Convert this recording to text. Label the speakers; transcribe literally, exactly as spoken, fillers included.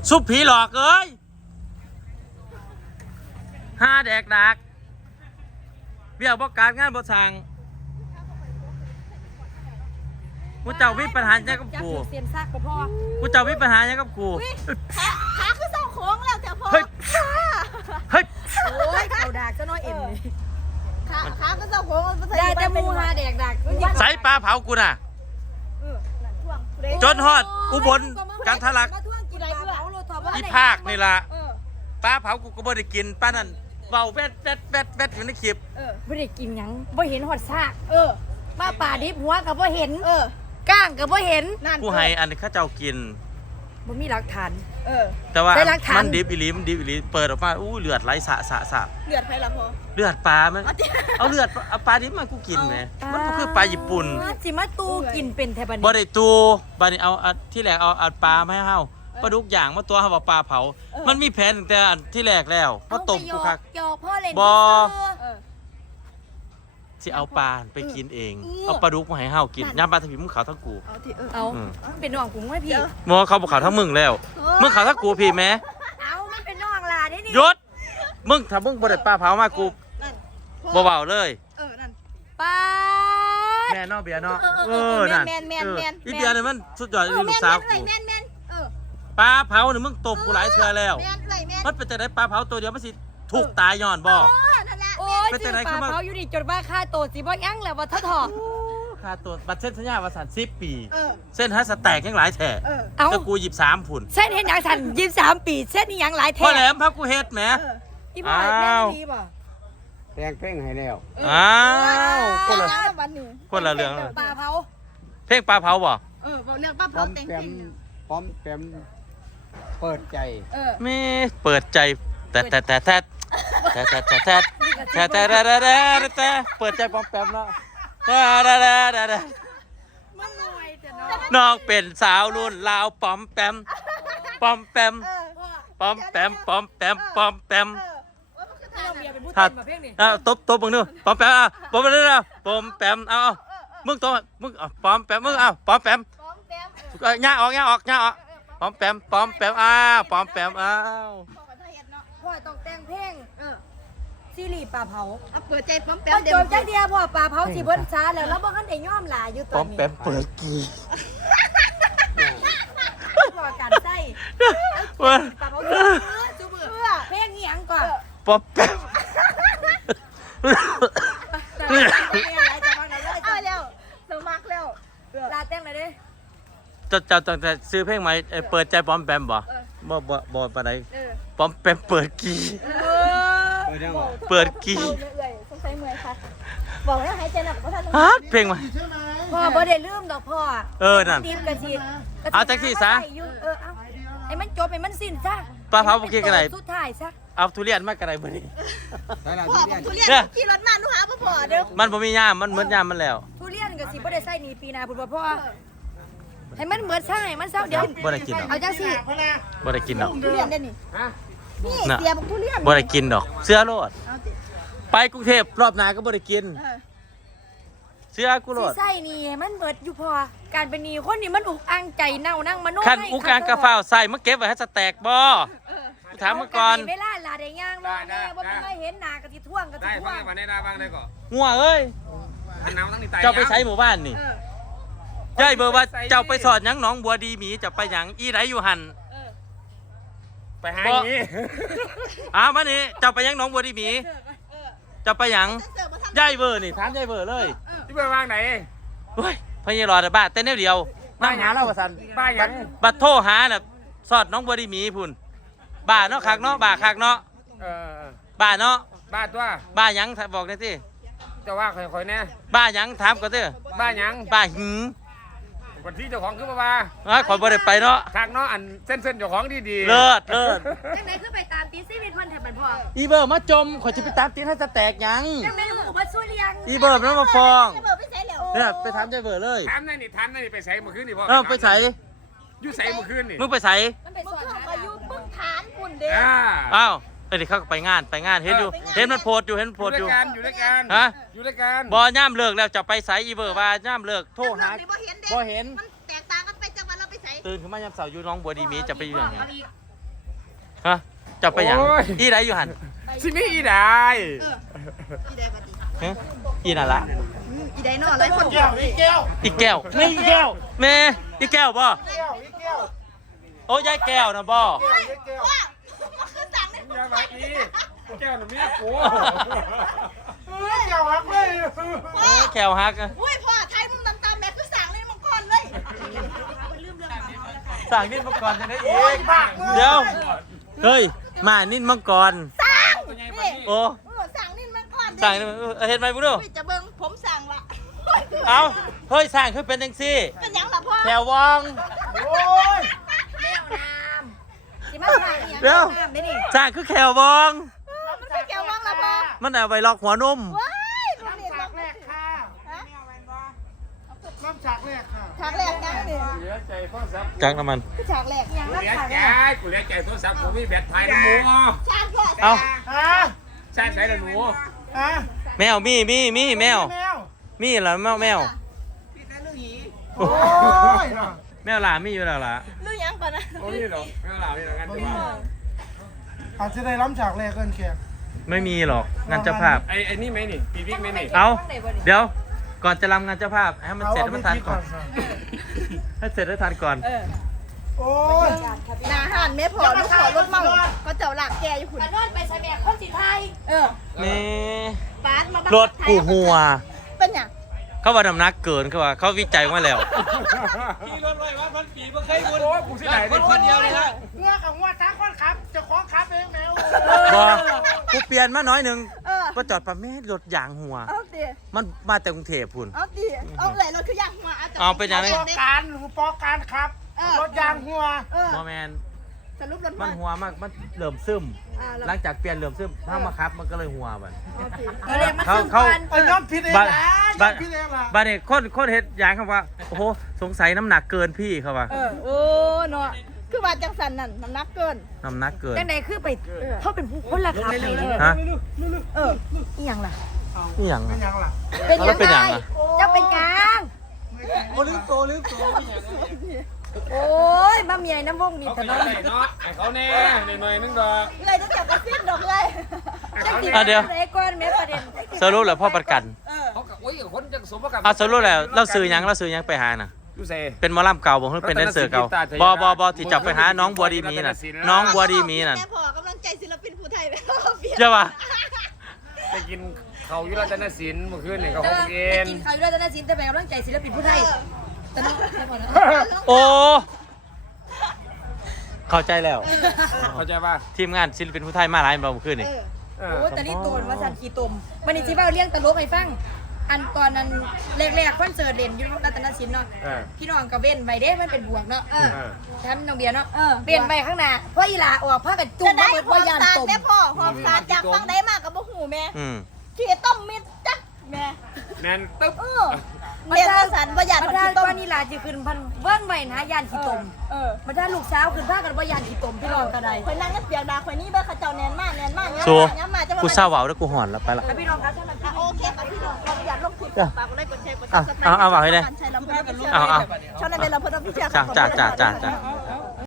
Speaker 1: ซุปผีหลอกเอ้ยห้าแดกดักเบี้ยบอกการงานบทสั่งกูเจ้าวิปัญหาเนี่ยกับกู
Speaker 2: เสียนซากกับพ่อ
Speaker 1: กูเจ้าวิปัญหาเนี่ยกับกู
Speaker 3: ขาขาคือเสาโค้งแล้วแต่พอ
Speaker 1: เฮ้ยเฮ้ย
Speaker 2: โอ้ยเขาดากจะน้อยเอ็น
Speaker 3: ขาขาคือเสาโค้ง
Speaker 2: ได้แต่มูฮาแดกดัก
Speaker 1: ใส่ปลาเผากูน่ะจนฮอดอุบลกันทะลักอีภาคนี่ล่ะปลาเผากูก็บ่ได้กินป้านั่นเบาแวดแวดแวดแวดอยู่ในคลิป
Speaker 2: ไม่ได้กินหยังบ่เห็นหอดซาก
Speaker 3: เออ
Speaker 2: มาป่าดิบหัวกับบ่เห็น
Speaker 3: เออ
Speaker 2: ก้างกับบ่เห็น
Speaker 1: ผู้ให้อันนี้ข้าเจ้ากิน
Speaker 2: บ่มีหลักฐาน
Speaker 3: เออ
Speaker 1: แต่ว่า
Speaker 2: ได้หลักฐาน
Speaker 1: มันดิบอีหลีมันดิบอีหลีเปิดออกมาอู้เลือดไหลสะสะสะ
Speaker 3: เลือดใครล่ะพอ
Speaker 1: เลือดปลามันเอาเลือดเอาปลาดิบมากูกินแหมมันก็คือปลาญี่ปุ่น
Speaker 2: สิมาตูกินเป็นแทบัน
Speaker 1: บ่ได้ตูบัดนี้เอาอันที่แรกเอาอันปลามาให้เฮาปลาดุกอย่างมาตัวเฮาว่าปลาเผา มันมีแผนตั้งแต่อันที่แรกแล้วเพราะต้มกูคัก
Speaker 2: ยอกพ่อเล่น
Speaker 1: บ่
Speaker 3: เออ
Speaker 1: สิเอาปลาไปกินเอง เอาปลาดุกมาให้เฮากินยามปลาทวีมึงขาวทั้งกู
Speaker 3: เอาที่เออ
Speaker 2: เอาเป็นน้องกูไม่พี่
Speaker 1: มอเขาบ่ขาวทั้งมึงแล้วมึงขาวทั้งกูพี่แหม
Speaker 2: เอามันเป็นน้องลาได้นี่
Speaker 1: หยุดมึงถ้ามึงบ่ได้ปลาเผามากู
Speaker 3: นั่น
Speaker 1: บ่เว้าเลย
Speaker 3: เออนั่น
Speaker 2: ป้า
Speaker 1: แม่เนาะเบียร์เนาะ
Speaker 3: เออเออ
Speaker 1: เอ
Speaker 3: เอ
Speaker 1: อ
Speaker 3: อ
Speaker 1: นั่น
Speaker 3: แมนแมนแมน
Speaker 1: อีเบียร์นี่มันสุดยอด
Speaker 3: เอ
Speaker 1: อี
Speaker 3: อแม
Speaker 1: ลูก
Speaker 3: น
Speaker 1: สาว
Speaker 3: แม
Speaker 1: กู
Speaker 3: นแมนแมนเออ
Speaker 1: ปลาเผานี่มึงตบกูหลายเทื่อแล้ว
Speaker 3: แมนเลยแมน
Speaker 1: มันเป็นจังได๋ปลาเผาตัวเดียวมันสิถูกตายย้อนบ่
Speaker 3: เออนั่นแหละ
Speaker 2: โอ้ยจืดปลาเขาอยู่นี่จดว่าค่าโตสิบ่ยั้งแล้วว่าทอทอ
Speaker 1: ค่าตัวบัตรเส้นสัญญาว่าสันสิบปี
Speaker 3: เออ
Speaker 1: เส้นฮัสแตกยังหลายแท้
Speaker 3: เออ
Speaker 2: เอา
Speaker 1: ก็กูหยิบสามผุน
Speaker 2: เส้นเห็นอย่างสันยี่สิบสามปีเส้นนี้ยังหลายแท้
Speaker 1: พ่อแหลมพักกูเฮ็ดแหม
Speaker 3: เออ
Speaker 2: อีบอยแม่ดีป่ะ
Speaker 4: แปลงเพ่งให้แล้ว
Speaker 1: อ้าวคนละ
Speaker 3: วันนี้
Speaker 1: คนละเรื่อง
Speaker 2: ปลาเผา
Speaker 1: เพลงปลาเผาบ่
Speaker 3: เออบอกเรื่องป้า
Speaker 4: พร้อ
Speaker 3: เผาม เต็ง
Speaker 4: แปม
Speaker 3: จริง
Speaker 4: พร้อมแปมเปิดใจ
Speaker 3: เออ
Speaker 1: แม่เปิดใจแต่แต่แต่แต่แต่แต่แต่แต่แต่แต่แต่แต่แต่เปิดใจปอมแปมเนาะแต่แต่แต่แต่
Speaker 2: มันรวยแต่เนาะ
Speaker 1: น้องเป็นสาวรุ่นลาวปอมแปมปอมแปม
Speaker 3: เออ
Speaker 1: ปอมแปมปอมแปมปอมแปม
Speaker 3: เออว่ามันคือ
Speaker 2: ให้
Speaker 3: ทาง
Speaker 2: เราเมียเป็นผู้
Speaker 1: ถ้า
Speaker 2: เต้นมาเพลงนี่
Speaker 1: อ่ะตบตบมึงดูปอมแปมอ่ะปอมแปมเลยปอมแปมเอามึงตบมึงอ่ะปอมแปมมึงเอาปอมแปม
Speaker 3: ป้อมแปมเออ
Speaker 1: เอ้ยย่าออกย่าออกย่าออกปอมแปมปอมแปมอ้าวปอมแปมอ้าว
Speaker 3: พ่อกับท่าเฮ็ดเนาะ
Speaker 2: พ่อต้องแต่งเพลง
Speaker 3: เออ
Speaker 2: ซีรีส์ปลาเผา
Speaker 3: เอาเปิดใจป้อมแป
Speaker 2: ต
Speaker 3: ม
Speaker 2: อน
Speaker 3: เดี๋
Speaker 2: จ
Speaker 3: ยว
Speaker 2: บใจเดียวพ่อปลาเผาสิเบิ้ลช้าแล้วแล้วบ่คันได้ย่อมหลายอยู่ต
Speaker 1: ป
Speaker 2: อ
Speaker 1: อน ม
Speaker 2: นี้
Speaker 1: แปมเปิดกี
Speaker 2: พ่อการใส่
Speaker 1: ว่า
Speaker 2: ปลาเผาอยู่จุมือเพลงอีหยังก่อน
Speaker 1: ปอมแปม
Speaker 2: แต่ว่าเพลงอะไรจะมาแล้วเลย
Speaker 3: เอาแล้วสมัครแล้ว
Speaker 2: ลาแต่งเลยเด้
Speaker 1: จะจะตั้งแต่ซื้อเพลงไหมเอ่อเปิดใจปอมแปมบ่บ่บ่บ่ปานใด
Speaker 3: เออ
Speaker 1: ปอมแปมเปิดกี
Speaker 2: เออ
Speaker 4: เปิดยังวะ
Speaker 1: เปิดกี
Speaker 3: เศร้าเอื่อยสงสัยเมื่อยค่ะบอกแล้วหายใจหนักเพราะท่าน
Speaker 1: ฮะเพลงมา
Speaker 2: พ่อบ่ได้ลืมดอกพ่อ
Speaker 1: เออนั่น
Speaker 2: ดิบกันสิ
Speaker 1: เอาจังสิซะ
Speaker 2: เออเอาให้มันจบให้มันสิ้นซะ
Speaker 1: ปลาเผาบ่คิดกันไหน
Speaker 2: สุดท้ายซะ
Speaker 1: เอาทุเรียนมากันไหนมื้อนี้
Speaker 4: ใช่ละ
Speaker 3: พ่อ
Speaker 4: ทุ
Speaker 3: บ
Speaker 4: เรี
Speaker 3: อย ก
Speaker 4: น
Speaker 3: ทุเรียนขี่รถมาหนูหาพ่อพ่อเด้อ
Speaker 1: มันบ่มีย่ามมันเหมือนย่ามมันแล้ว
Speaker 2: ทุเรียนก็สิบ่ได้ใส่หนีปีหน้าพุ่นบ่พ่อให้มันเหมือนซะให้มันเศร้าเดี๋ยว
Speaker 1: บ่ได้กินหรอก
Speaker 2: เอาจังสิ
Speaker 1: บ่ได้กินดอก
Speaker 3: ทุเรียนได้นี่นี่เสียบอกทุเรียน
Speaker 1: บ่ได้กินดอก เสื้อโลด
Speaker 3: เอาสิ
Speaker 1: ไปกรุงเทพรอบหน้าก็บ่ได้กิน
Speaker 3: เออ
Speaker 1: เสื้อกูโล
Speaker 2: สิ
Speaker 1: ด
Speaker 2: ใส่นี่ให้มันเบิดอยู่พอการเป็นหนี่คนนี่มันอุกอังใจเน่านั่งมโน
Speaker 1: คันอุกอังกะฟ้าวใส่มาเก็บไว้ให้สแต็กบ่
Speaker 3: เออ
Speaker 1: กูถามมาก่อน
Speaker 2: เวลาลาได้ย่างรอแม่บ่เป็นไรเห็นหน้าก็สิท่วงก็สิ
Speaker 5: ได้
Speaker 2: ท่ว
Speaker 5: ฟัง
Speaker 2: ง
Speaker 5: มาได้ได้บ้างได้ก่อน
Speaker 1: งัวเอ้ย
Speaker 5: อันน้ำตั้งนี่ตาย
Speaker 1: เจ้าไปใช้หมู่บ้านนี่
Speaker 3: เออ
Speaker 1: ยายเบอร์ว่าเจ้าไปสอดหยังหนองบัวดีหมีจะไปหยังอีไรอยู่หัน
Speaker 3: เออ
Speaker 5: ไปหาอย่างนี้
Speaker 1: อ้าวมานี่เจ้าไปหยังหนองบัวดีหมี
Speaker 3: เออ
Speaker 1: เจ้าไปหยัง
Speaker 3: เสิร์ฟมาทำ
Speaker 1: ยายเบอร์นี่ถามยายเบอร์เลย
Speaker 5: ที่ไปวางไหน
Speaker 1: เฮ้ยพญารอดบ้าเต้นเดียวนั่งหาเราประสัน
Speaker 5: บ้าอย่าง
Speaker 1: บัดโทรหาน่ะสอดหน้องบัวดีหมีพุ่นบ้าเนาะคักเนาะบ้าคักเนาะ
Speaker 5: เออ
Speaker 1: บ้าเนาะ
Speaker 5: บ้าตัว
Speaker 1: บ้าหยังบอกได้สิ
Speaker 5: จะว่าค่อยๆแน่
Speaker 1: บ้าหยังถามก่อนสิ
Speaker 5: บ้ายัง
Speaker 1: บ้าหืม
Speaker 5: วันที่เจ้าของคือบ้า
Speaker 1: เอ้ยขอยบ่ได้ไปเนาะ
Speaker 5: ทางเนาะอันเส้นเส้นเจ้าของดีดี
Speaker 1: เลิศเลิศ
Speaker 2: จังได๋คือไปตามตีชีวิตเพิ่นแทบเป็นพ่อ
Speaker 1: อีเบอร์มาจมขอยจะไปตามตีนให้จะแตกหยัง
Speaker 2: จังได๋หมู่มาช่วยเลี้ยง
Speaker 1: อีเบอร์มันมาฟ้อง
Speaker 3: จะเบิร์ไปใส่แล้ว
Speaker 1: เนี่ยไปถามยายเบอร์เลย
Speaker 5: ถามนั่นนี่ถามนั่นนี่ไปใส่เมื่อคืนนี่พ่อ
Speaker 1: เออไปใส่
Speaker 5: อยู่ใส่เมื่อคืนนี่
Speaker 1: มึงไปใส่
Speaker 2: มันไป
Speaker 3: มึ
Speaker 2: ส
Speaker 3: ง
Speaker 2: อน
Speaker 3: เครื่อง
Speaker 2: หา
Speaker 3: มาอยู่ปึ้งฐานปุ่นเด้อ
Speaker 5: อ่า
Speaker 1: อ้าวเอ้ยเดี๋ยวเขาก็ไปงานไปงานเห็นอยู่เห็นมันโพสต์อยู่เห็นมัน
Speaker 5: อ
Speaker 1: โพส
Speaker 5: ยู่
Speaker 1: ต์
Speaker 5: ด้
Speaker 1: อ
Speaker 5: วย
Speaker 1: ยู่
Speaker 5: กันอยู่ด้วยกัน
Speaker 1: ฮะ
Speaker 5: อยู่ด้วยกัน
Speaker 1: บอย่ามเลิกแล้วจะไปใส่อีเบอร์ว่าย่ามเลิกโทรหา
Speaker 3: บ่เห็นเด้
Speaker 1: บ่เห็น
Speaker 3: มันแตกต่างกันไปจังหวัดเราไปใส่
Speaker 1: ตื่นขึ้นมายามเสาร์อยู่น้องบัวดีมีจะไปอยู่อย่างไง
Speaker 2: เอาอีก
Speaker 1: ฮะจะไปหยัง
Speaker 5: โอ้ย
Speaker 1: อีไรอยู่หัน
Speaker 5: สิมีอีได้
Speaker 1: ฮะอีนั่นละ
Speaker 2: อีไดโน่อะไรคน
Speaker 4: แก้วอีแก้ว
Speaker 1: อีแก้วไม่อีแก้วแม่อีแก้วบ่
Speaker 4: แก้วอีแก้ว
Speaker 1: โอ้ยายแก้วนะบ่
Speaker 4: แก้วอีแก้ว
Speaker 5: อย่ามาดีแก้วหนุ่มเมียกู
Speaker 4: แก้วฮักเลย
Speaker 1: เออแก้วฮักอะ
Speaker 2: อุ้ยพ่อไทยมึงตำตำแม่คือสั่งเลยมังกรเลย
Speaker 1: สั่งนินมังกรจะได้อีกเดี๋ยวเฮ้ยมานินมังกร
Speaker 2: สั่งนี่
Speaker 1: โอ้
Speaker 2: เออสั่งนี่มังกร
Speaker 1: สั่งนี่เออเห็นไหมพวกดู
Speaker 2: จะเบิ่งผมสั่งละ
Speaker 1: เอาเฮ้ยสั่งคือเป็นจังซี่
Speaker 2: เป็นยังล่ะพ่อ
Speaker 1: แถววอง
Speaker 4: โอ้ย
Speaker 2: แมวน้ำสิมาใส่ยัง
Speaker 1: เดี๋ยว
Speaker 2: น้ำได้ดิ
Speaker 1: สั่งคือแขววอง
Speaker 2: มันเป็นแก้ววังละพ่อ
Speaker 1: มันเอาไปลอกหัวนม
Speaker 2: ว้ายดูนี่
Speaker 4: ฉากแรกค่ะ
Speaker 2: ฮะ
Speaker 4: น้ำฉากแรกค่ะ
Speaker 2: ฉากแรกยังนี่
Speaker 5: เหลือใจโทรศัพท์
Speaker 1: จากน้ำมัน
Speaker 2: คือฉากแรกยัง
Speaker 5: กู
Speaker 2: รัก
Speaker 5: เหลือ
Speaker 2: ฉาก
Speaker 5: ใจ
Speaker 2: แรก
Speaker 5: กูเหลือใจโทรศัพท์กูมีแบตไฟนะหมู
Speaker 2: ฉากแรก
Speaker 1: เอา
Speaker 4: ฮะ
Speaker 5: ใช่ใช่ละหนู
Speaker 4: ฮะ
Speaker 1: แมวมีมีมีแมว
Speaker 4: แมว
Speaker 1: มีเหรอแมวแมว
Speaker 4: โอ้ย
Speaker 1: แมวหลามีอยู่แล้วล่ะ
Speaker 2: รู้ยังก่อนนะ
Speaker 5: โอ้นี่หรอไม่เอาหล่าไม่เอางั้นดีกว่า
Speaker 4: อาจจะได้ล้ำฉากแรกเกินแขก
Speaker 1: ไม่มีหรอกงานเจ้าภาพ
Speaker 5: ไอ้ไอ้นี่ไหมนี่ปีบิ๊กไหมนี่
Speaker 1: เอาเดี๋ยวก่อนจะรำงานเจ้าภาพให้มันเสร็จให้มันทันก่อนให้เสร็จให้ทันก่อน
Speaker 4: โอ้ย
Speaker 2: หนาหันแม่พอลูกขอรถเมาก็เจ้าหลักแกอยู่คุณ
Speaker 3: กันนอนไปใส่แม่คนสิไทย
Speaker 2: เออ
Speaker 1: นี่
Speaker 2: ปาดมาบัง
Speaker 1: รถกูหัว
Speaker 2: เป็นหยัง
Speaker 1: เขาว่าน้ำหนักเกินเขาว่าเขาวิจัยมาแล้ว
Speaker 5: ขี่รถไว้ว่าพันปีบ่เคยบุญโอ้กูสิไหนได้คนเดียวเลยฮะ
Speaker 4: เงื่อกับงัวจ้าคนขับจะคล้องขับเองแมว
Speaker 1: บอกูเปลี่ยนมาน้อยหนึ่ง
Speaker 2: เออ
Speaker 1: ก็จอดปั๊มไม่ให้รถยางหัว
Speaker 2: เอาดิ
Speaker 1: มันมาแต่กรุงเทพพุ่น
Speaker 2: เอาดิเอาเลยรถคือยังมา
Speaker 1: เอาเป็นยังไง
Speaker 4: ปอการหรือปอการครับรถยางหัว
Speaker 2: เออ
Speaker 1: มอแมน
Speaker 2: สรุปรถ
Speaker 1: มันหัวมากมันเหลื่อมซึม
Speaker 2: อ่า
Speaker 1: หลังจากเปลี่ยนเหลื่อมซึมถ้ามาครับมันก็เลยหัวบัด
Speaker 2: เอาเลยมัน
Speaker 1: เขา
Speaker 2: ซึม
Speaker 1: เขา
Speaker 2: ก่อน
Speaker 4: ไอ้ย้อมผิดเอง
Speaker 1: บัด
Speaker 4: นะย้
Speaker 1: บั
Speaker 4: อ
Speaker 1: ด
Speaker 4: มผิดเองล่ะ
Speaker 1: บัดเนี่ยคนคนเฮ็ดยางเขาว่าโอ้โหสงสัยน้ำหนักเกินพี่เขาว่า
Speaker 2: เออโอ้เนาะคือว่าจังสันนั่นน้ำหนักเกิน
Speaker 1: น้ำหนักเกิน
Speaker 2: จังใดคือไปเขาเป็นผู้คนละครับ
Speaker 1: ฮะ
Speaker 2: เอออีหยังล่ะ
Speaker 1: นี่หยัง
Speaker 4: เป็นยังล่ะ
Speaker 2: เป็น
Speaker 1: แล้วเป็นหยัง
Speaker 2: ไง
Speaker 1: อะ
Speaker 2: เจ้าเป็นกลาง
Speaker 4: โอ้ลืมโตลืมโต
Speaker 2: โอ้ยมาเมียน้ำวงมี
Speaker 5: เขา
Speaker 2: แต่
Speaker 5: ข
Speaker 2: น้อง
Speaker 5: ยันเนาะไอ้เขาแน่หน่อยๆนึงดอก
Speaker 2: เลยจะจับกระซิบดอกเลย
Speaker 1: อ่ะเดี๋ยว
Speaker 2: ไอ้ก้อนแม่ประเด็น
Speaker 1: สรุปแล้วพ่อประกัน
Speaker 2: เออ
Speaker 5: เขากับโอ้ยคนจะสมประกับ
Speaker 1: อ่ะสรุปแล้วเราซื้อหยังเราซื้อหยังไปหาน่ะ
Speaker 5: ยูเซ่
Speaker 1: เป็นหมอลำเก่าบ่หรือเป็นแดนเซอร์เก่าบอบอบอที่จับไปหาน้องบัวดีมีน่ะน้องบัวดีมีน่ะ
Speaker 2: แม่พอกำลังใจศิลปินผู้ไทยไปเปลี่ยน
Speaker 1: ใช่ปะ
Speaker 5: ไปกินเขายุรัตนศิลป์เมื่อคืนนี่เขา
Speaker 2: เอ
Speaker 5: ห
Speaker 2: อก
Speaker 5: เย็น
Speaker 2: กินข้าวอยู่ด้วยจะได้สินแต่ไปกำลังใจศิลปินผู้ไทยแต่น้อง
Speaker 1: โอ้เข้าใจแล้ว
Speaker 5: เข้าใจป่ะ
Speaker 1: ทีมงานศิลปินผู้ไทยมาหลายมาเมื่อคืนนี่
Speaker 5: เออ
Speaker 2: โอ้แต่นี่โตนว่าสันขี่ตุ่มวันนี้ที่เบ้าเลี้ยงตลกให้ฟังอันก่อนนั้นแรกๆคอนเสิร์ตเด่นอยู่รัตนศิลป์เนาะ
Speaker 5: เออ
Speaker 2: พี่น้องก็เว้นไปเด้มันเป็นบวกเนาะ
Speaker 5: เออ
Speaker 2: ทำน้องเบียร์เนาะเปลี่ยนไปข้างหน้าเพราะอีหลาออกผ้ากันจุ่มมาเบิดว่ายานตม
Speaker 3: แม่พ่อหอมสารจากฟังได้มากกับบ่หูแม่
Speaker 1: อืม
Speaker 3: ขี่ต้มมิดจักแม่
Speaker 5: แน่นตึ๊บ
Speaker 3: เออเรียนว่าสารประหยัด
Speaker 2: ประ
Speaker 3: ของ
Speaker 2: ธาน
Speaker 3: ขี่ต้ม
Speaker 2: ว่านี่หลาจะขึ้นพันเบิ้งไว้นะยานขี้ตม
Speaker 3: เออ
Speaker 2: ประธานลูกสาวขึ้นผ้ากันว่ายานขี้ตมพี่น้องก็ได้
Speaker 3: ข่อยนั่งก็เปียกดาข่อยนี่เบ้อเขาเจ้าแน่นมากแน่นมาก
Speaker 1: สัว
Speaker 3: ย้ำมาจะ
Speaker 1: กูเศร้าเบาแล้วกูหอนแล้วไปละ
Speaker 2: แล้วพี่น้องครับท่าน
Speaker 3: อ่ะโอเคค่ะพี่น้องขออนุญาตลงทุนฝากกดไลค์กดแชร์กด
Speaker 1: เอา
Speaker 3: ซับสไคร
Speaker 1: เอาเอาเอาให้ได้
Speaker 3: ใช้ลำเพื่อน
Speaker 1: เอาเอา
Speaker 3: ช่องนั้นเป็นลำเพื่อนพี่เชียร์
Speaker 1: จ้าจ้าจ้าจ้าจ้า